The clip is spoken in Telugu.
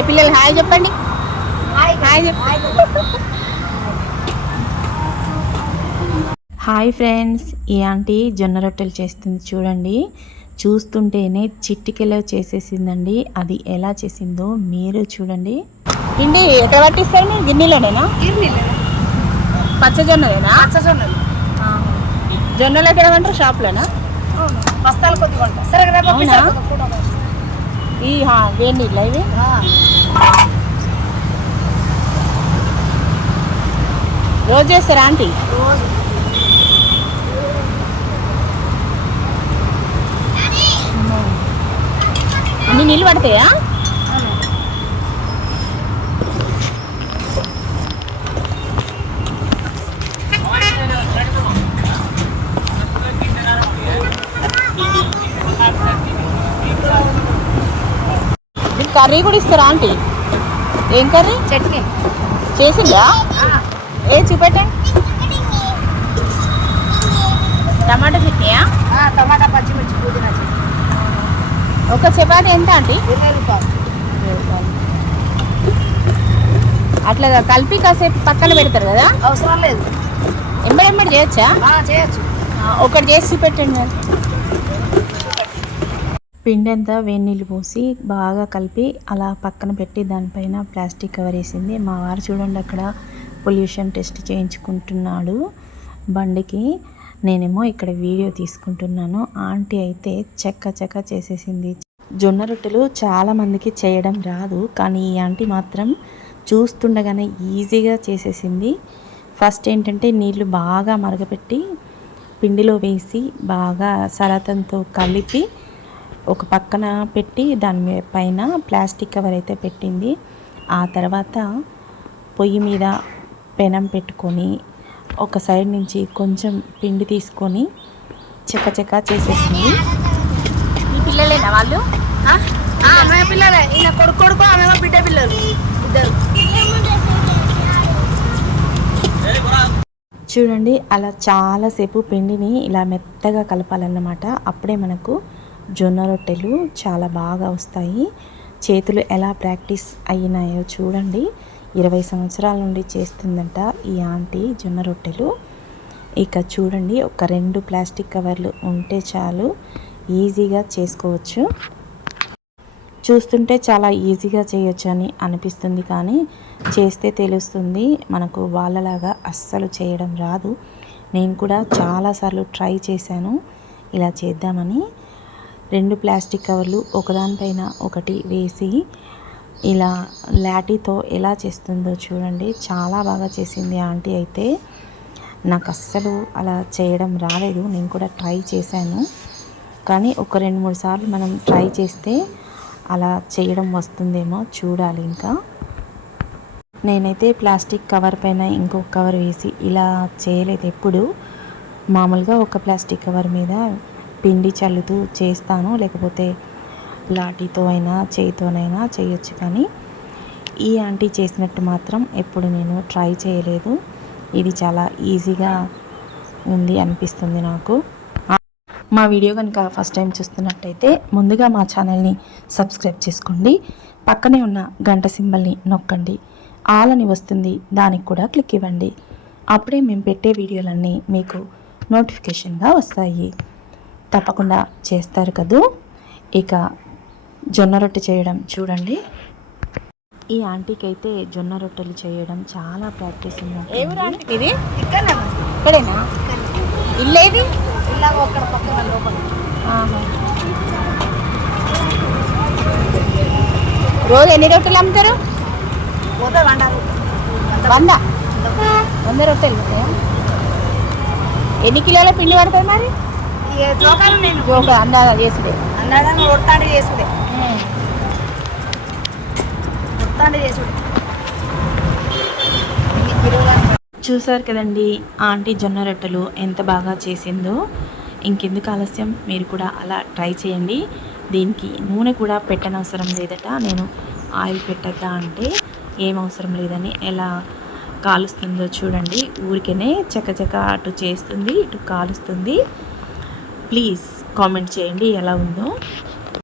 హాయ్ పిల్లలు హాయ్ చెప్పండి. హాయ్ చెప్పండి. హాయ్ ఫ్రెండ్స్ ఈ ఆంటీ జొన్న రొట్టెలు చేస్తుంది చూడండి. చూస్తుంటేనే చిట్టికెలో చేసేసిందండి. అది ఎలా చేసిందో మీరు చూడండి. పిండి ఎక్కడ పట్టిస్తారండి? గిన్నెలోనేనా? పచ్చజొన్నదేనా పచ్చజొన్నలు. జొన్నలు ఎక్కడ అంటారు షాప్లోనా? బస్తాలు కొద్దిగా ఉంటాయి సరే. ఈ హా, వేడి నీళ్ళ ఇవి? రోజు చేస్తారా ఆంటీ? అన్ని నీళ్ళు పడతాయా? కర్రీ కూడా ఇస్తారా ఆంటీ? ఏం కర్రీ? చట్నీ. చేసిందా? ఏ చూపెట్టండి టమాటా చట్నీయా? టమాటా పచ్చిమిర్చి పుదీనా చట్నీ. ఒక చపాతి ఎంత ఆంటీ ఇరవై రూపాయలు. అట్లా కలిపి కాసేపు పక్కన పెడతారు కదా? అవసరం లేదు. ఎంబడి ఎంబడి చేయొచ్చా? చేయొచ్చు. ఒకటి చేసి పెట్టండి. పిండి అంతా వేడి నీళ్ళు పోసి బాగా కలిపి అలా పక్కన పెట్టి దానిపైన ప్లాస్టిక్ కవర్ వేసింది. మా వారు చూడండి అక్కడ పొల్యూషన్ టెస్ట్ చేయించుకుంటున్నాడు బండికి. నేనేమో ఇక్కడ వీడియో తీసుకుంటున్నాను. ఆంటీ అయితే చెక్క చెక్క చేసేసింది. జొన్న రొట్టెలు చాలామందికి చేయడం రాదు కానీ ఈ ఆంటీ మాత్రం చూస్తుండగానే ఈజీగా చేసేసింది. ఫస్ట్ ఏంటంటే నీళ్ళు బాగా మరగపెట్టి పిండిలో వేసి బాగా సరతంతో కలిపి ఒక పక్కన పెట్టి దాని పైన ప్లాస్టిక్ కవర్ అయితే పెట్టింది. ఆ తర్వాత పొయ్యి మీద పెనం పెట్టుకొని ఒక సైడ్ నుంచి కొంచెం పిండి తీసుకొని చెక్క చెక్క చేసేసింది. ఈ పిల్లలేనా వాళ్ళు? ఆ, ఆ, ఆమె పిల్లలే. ఈయన కొడుకు కొడుకు ఆమె బిడ్డ పిల్లలు. ఇద్దరు. చూడండి అలా చాలాసేపు పిండిని ఇలా మెత్తగా కలపాలన్నమాట. అప్పుడే మనకు జొన్న రొట్టెలు చాలా బాగా వస్తాయి. చేతులు ఎలా ప్రాక్టీస్ అయినాయో చూడండి. ఇరవై సంవత్సరాల నుండి చేస్తుందంట ఈ ఆంటీ జొన్న రొట్టెలు. ఇక చూడండి ఒక రెండు ప్లాస్టిక్ కవర్లు ఉంటే చాలు ఈజీగా చేసుకోవచ్చు. చూస్తుంటే చాలా ఈజీగా చేయొచ్చు అని అనిపిస్తుంది కానీ చేస్తే తెలుస్తుంది మనకు వాళ్ళలాగా అస్సలు చేయడం రాదు. నేను కూడా చాలాసార్లు ట్రై చేశాను ఇలా చేద్దామని. రెండు ప్లాస్టిక్ కవర్లు ఒకదానిపైన ఒకటి వేసి ఇలా లాటితో ఎలా చేస్తుందో చూడండి. చాలా బాగా చేసింది ఆంటీ అయితే. నాకు అస్సలు అలా చేయడం రాలేదు. నేను కూడా ట్రై చేశాను. కానీ ఒక రెండు మూడు సార్లు మనం ట్రై చేస్తే అలా చేయడం వస్తుందేమో చూడాలి ఇంకా. నేనైతే ప్లాస్టిక్ కవర్ పైన ఇంకొక కవర్ వేసి ఇలా చేయలేదు ఎప్పుడు. మామూలుగా ఒక ప్లాస్టిక్ కవర్ మీద పిండి చల్లుతూ చేస్తాను. లేకపోతే లాఠీతో అయినా చేయితోనైనా చేయొచ్చు కానీ ఈ ఆంటీ చేసినట్టు మాత్రం ఎప్పుడు నేను ట్రై చేయలేదు. ఇది చాలా ఈజీగా ఉంది అనిపిస్తుంది నాకు. మా వీడియో కనుక ఫస్ట్ టైం చూస్తున్నట్టయితే ముందుగా మా ఛానల్ని సబ్స్క్రైబ్ చేసుకోండి. పక్కనే ఉన్న గంట సింబల్ని నొక్కండి. ఆల్ అని వస్తుంది దానికి కూడా క్లిక్ ఇవ్వండి. అప్పుడే మేము పెట్టే వీడియోలన్నీ మీకు నోటిఫికేషన్గా వస్తాయి. తప్పకుండా చేస్తారు కదూ? ఇక జొన్న రొట్టె చేయడం చూడండి. ఈ ఆంటీకి అయితే జొన్న రొట్టెలు చేయడం చాలా ప్రాక్టీస్ ఉంది ఇది ఇక్కడనే? ఇక్కడేనా? ఇల్లు ఏది ఇలా ఒక్కడ పక్కన లోపల. రోజు ఎన్ని రొట్టెలు అమ్ముతారు? వంద వంద. రొట్టెలు? ఎన్ని కిలోల పిండి పడుతుంది మరి? జోకాలు నేను చేసుడే. ఒడతాండి చేసుడే. ఒడతాండి చూసారు కదండి ఆంటీ జొన్న రొట్టెలు ఎంత బాగా చేసిందో. ఇంకెందుకు ఆలస్యం మీరు కూడా అలా ట్రై చేయండి. దీనికి నూనె కూడా పెట్టనవసరం లేదట. నేను ఆయిల్ పెట్టద్దా అంటే ఏం అవసరం లేదని ఎలా కాలుస్తుందో చూడండి. ఊరికనే చకచక అటు చేస్తుంది ఇటు కాలుస్తుంది. ప్లీజ్ కామెంట్ చేయండి ఎలా ఉందో.